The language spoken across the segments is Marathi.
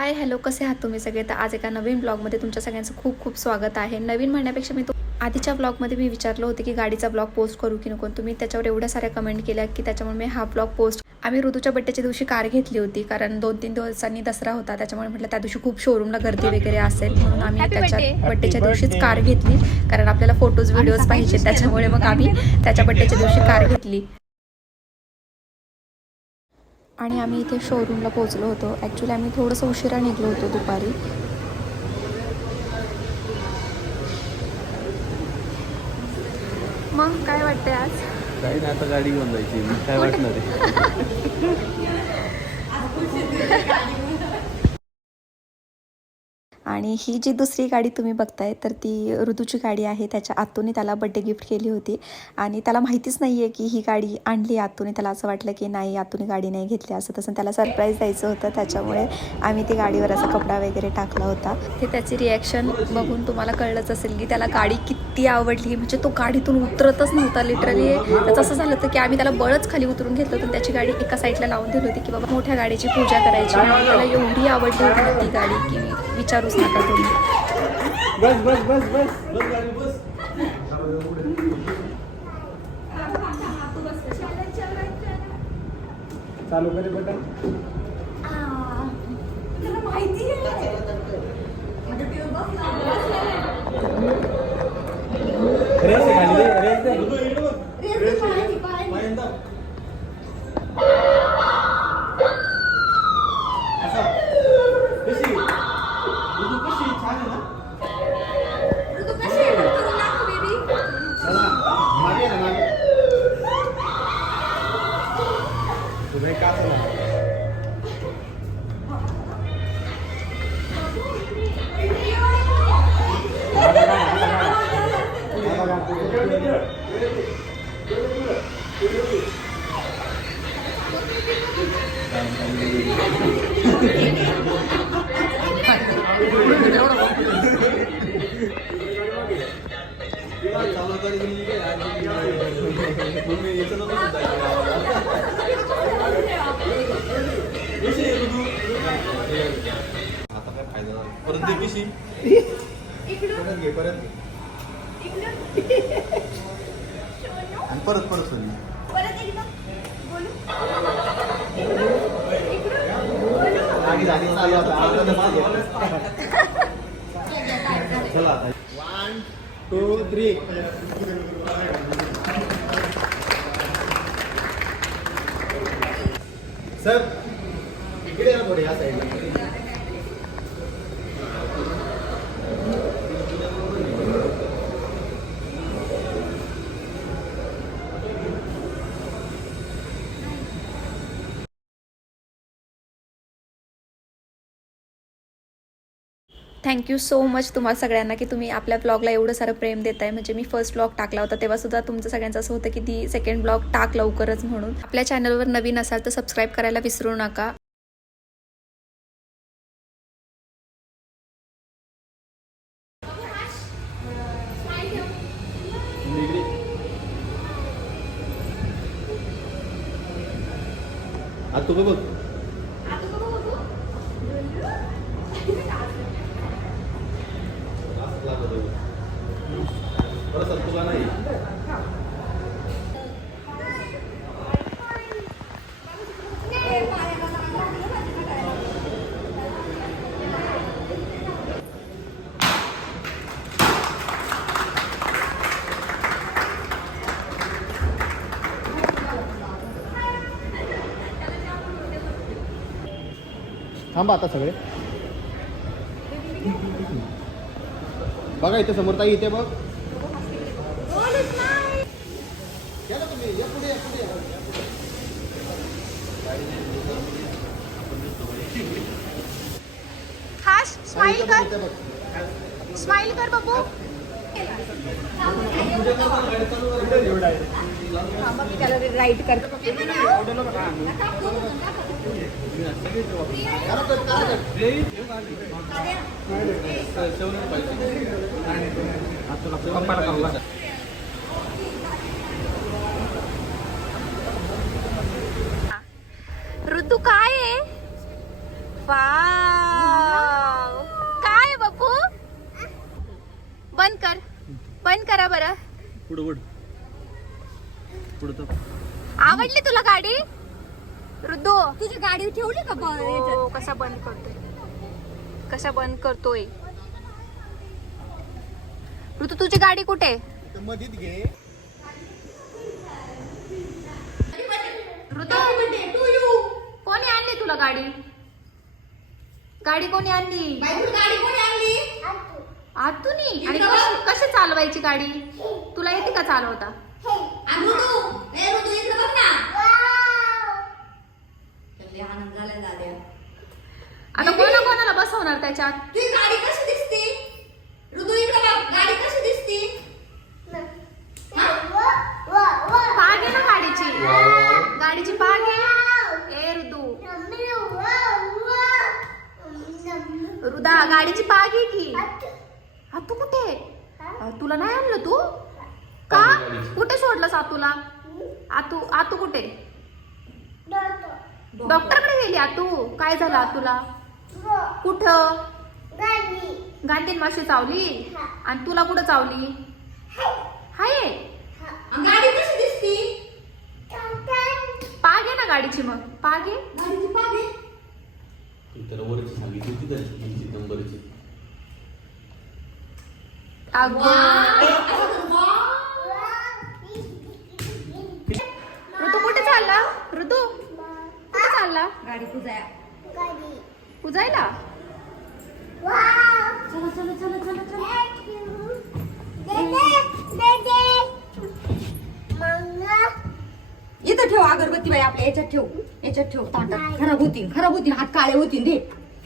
हाय हॅलो, कसे आहात तुम्ही सगळे? तर आज एका नवीन ब्लॉगमध्ये तुमच्या सगळ्यांचं खूप खूप स्वागत आहे. नवीन म्हणण्यापेक्षा मी आधीच्या ब्लॉगमध्ये मी विचारलं होतं की गाडीचा ब्लॉग पोस्ट करू की नको. तुम्ही त्याच्यावर एवढ्या साऱ्या कमेंट केल्या की त्याच्यामुळे मी हा ब्लॉग पोस्ट. आम्ही ऋतूच्या बड्डेच्या दिवशी कार घेतली होती, कारण 2-3 दिवसांनी दसरा होता, त्याच्यामुळे म्हटलं त्या दिवशी खूप शोरूमला गर्दी वगैरे असेल, म्हणून आम्ही त्याच्या बड्डेच्या दिवशीच कार घेतली. कारण आपल्याला फोटोज व्हिडिओज पाहिजे, त्याच्यामुळे मग आम्ही त्याच्या बड्डेच्या दिवशी कार घेतली. आणि आम्ही इथे शोरूमला पोहोचलो होतो. ॲक्च्युली आम्ही थोडंसं उशिरा निघलो होतो दुपारी. मग काय वाटतंय आज? काही नाही, आता गाडी घेऊन जायची. काय वाटणार आहे? आणि ही जी दुसरी गाडी तुम्ही बघताय तर ती ऋतूची गाडी आहे. त्याच्या आतूने त्याला बड्डे गिफ्ट केली होती आणि त्याला माहितीच नाही आहे की ही गाडी आणली आतूने. त्याला असं वाटलं की नाही, आतूने गाडी नाही घेतली, असं तसं त्याला सरप्राईज द्यायचं होतं. त्याच्यामुळे आम्ही ती गाडीवर असा कपडा वगैरे टाकला होता. ते त्याची रिॲक्शन बघून तुम्हाला कळलंच असेल की त्याला गाडी किती आवडली. म्हणजे तो गाडीतून उतरतच नव्हता लिटरली. त्याचं असं झालं होतं की आम्ही त्याला बळच खाली उतरून घेतलं होतं. त्याची गाडी एका साईडला लावून दिली होती की बाबा मोठ्या गाडीची पूजा करायची. त्याला एवढी आवडली होती ना ती गाडी की विचारूच नका तुम्ही. बस बस बस बस बस गाडी बस. चालू करे बेटा. माहिती आहे. रेस आहे खाली, रेस दे. परत दे पिशी. परत घे, परत घे. आणि परत परत सोडली. चला 1 2 3. सर इकडे या थोडे, या साईडला. थँक्यू सो मच तुम्हाला सगळ्यांना की तुम्ही आपल्या ब्लॉगला एवढं सारं प्रेम देताय. म्हणजे मी फर्स्ट ब्लॉग टाकला होता तेव्हासुद्धा तुमचं सगळ्यांचं असं होतं की ती सेकंड ब्लॉग टाक लवकरच म्हणून. आपल्या चॅनलवर नवीन असाल तर सबस्क्राईब करायला विसरू नका. आता तू बघ. परत तुला नाही. थांबा आता सगळे. बघा इथे समोर ताई, इथे बघ. हा स्माइल कर, स्माइल कर बाबू. त्याला राईट कर. ऋतू काय आहे? वाव पुढं वड पुढं तर आवडली तुला गाडी रुद्दू तुझी गाडी ठेवली का हो, कसा बंद करतोय कसा बंद करतोय ऋतू तुझी गाडी कुठे मधीत घे. ऋतू कोणी आणली तुला गाडी गाडी कोणी आणली गाडी कोणी आणली आतुनी आणि कशी चालवायची गाडी तुला येते का चालवता ऋतू इकडे बघ ना लय आनंद झाला दाद्या आता कोणाला बसवणार त्याच्यात तुझी गाडी कशी दिसते ऋतू इकडे बघ गाडी कशी दिसते पाग आहे ना गाडीची पाग आहे ए ऋतू रुदा गाडीची पाग आहे की तू कुठे तुला नाही आणलं तू का कुठे सोडलं आतूला आतू कुठे डॉक्टरकडे गेली आतू काय झालं आतूला कुठं गांधीन माशी चावली आणि तुला कुठं चावली हाय गाडी कशी दिसते पाग आहे ना गाडीची मग पाग आहे गाडीची पाग आहे तू तर वरची सांगितली होती तर इंची नंबरची. अगं ऋतू कुठे चालला ऋतू कुठे चालला गाडी पुजाया पुजायला चला चला चला चला चला इथं ठेव अगरबत्ती बाई आपल्या याच्यात ठेव ताटात खराब होतील हात काळे होतील दे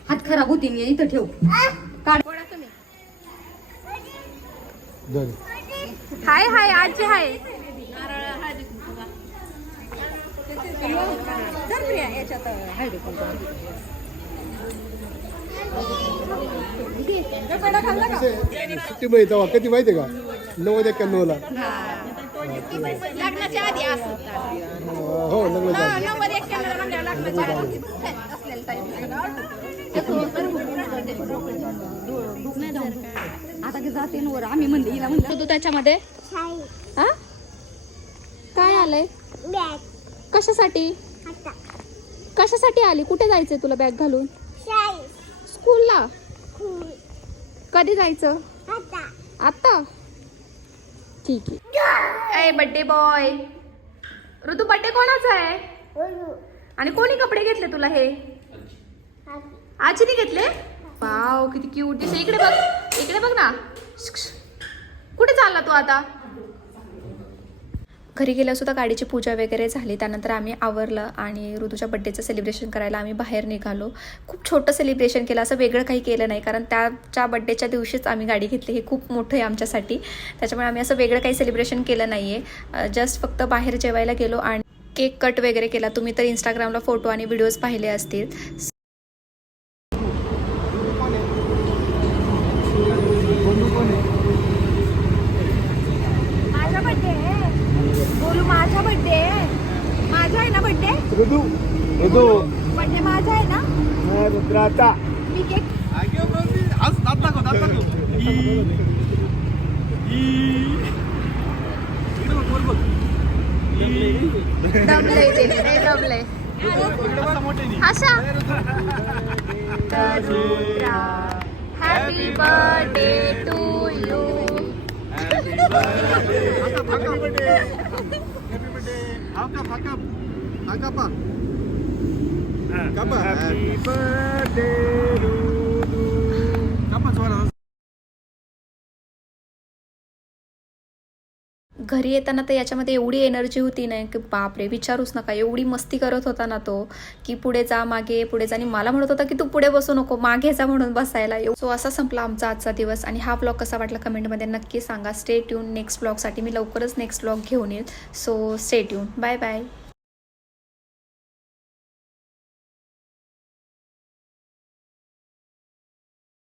हात खराब होतील इथं ठेव काढ हाय हाय आजी हाय सुट्टी मिळते तेव्हा कधी माहितीये का 91 ला लग्नाच्या आधी असं हो लग्न झालं. 91 आता की जाते वर आम्ही म्हणले हिला म्हणलं तू त्याच्यामध्ये हा काय आलंय कशासाठी आली कुठे जायचंय तुला बॅग घालून स्कूलला कधी जायचं आता ठीक आहे बर्थडे बॉय ऋतू बर्थडे कोणाचा आहे आणि कोणी कपडे घेतले तुला हे आजीने घेतले वाव किती क्यूट दिसते इकडे बघ ना कुठे चालला तू आता घरी गेल्या सुद्धा गाडीची पूजा वगैरे झाली त्यानंतर आम्ही आवरलं आणि ऋतूच्या बड्डेचं सेलिब्रेशन करायला आम्ही बाहेर निघालो खूप छोटं सेलिब्रेशन केलं असं वेगळं काही केलं नाही कारण त्याच्या बड्डेच्या दिवशीच आम्ही गाडी घेतली हे खूप मोठं आहे आमच्यासाठी त्याच्यामुळे आम्ही असं वेगळं काही सेलिब्रेशन केलं नाही आहे जस्ट फक्त बाहेर जेवायला गेलो आणि केक कट वगैरे केला तुम्ही तर इंस्टाग्रामला फोटो आणि व्हिडिओज पाहिले असतील माझा बर्थडे बोलू माझा बर्थडे माझा आहे ना बर्थडे ऋतू बर्थडे माझा आहे ना रुद्राचा मी केक आज दात दाखव दमलंय ते नाही दमलंय Asha happy birthday to you happy birthday घरी येताना तर याच्यामध्ये एवढी एनर्जी होती ना की बापरे विचारूच नका एवढी मस्ती करत होता ना तो की पुढे जा मागे पुढे जा आणि मला म्हणत होता की तू पुढे बसू नको मागे जा म्हणून बसायला सो असा संपला आमचा आजचा दिवस आणि हा व्लॉग कसा वाटला कमेंटमध्ये नक्की सांगा स्टे ट्यून नेक्स्ट व्लॉगसाठी मी लवकरच नेक्स्ट व्लॉग घेऊन येईल so stay tune bye bye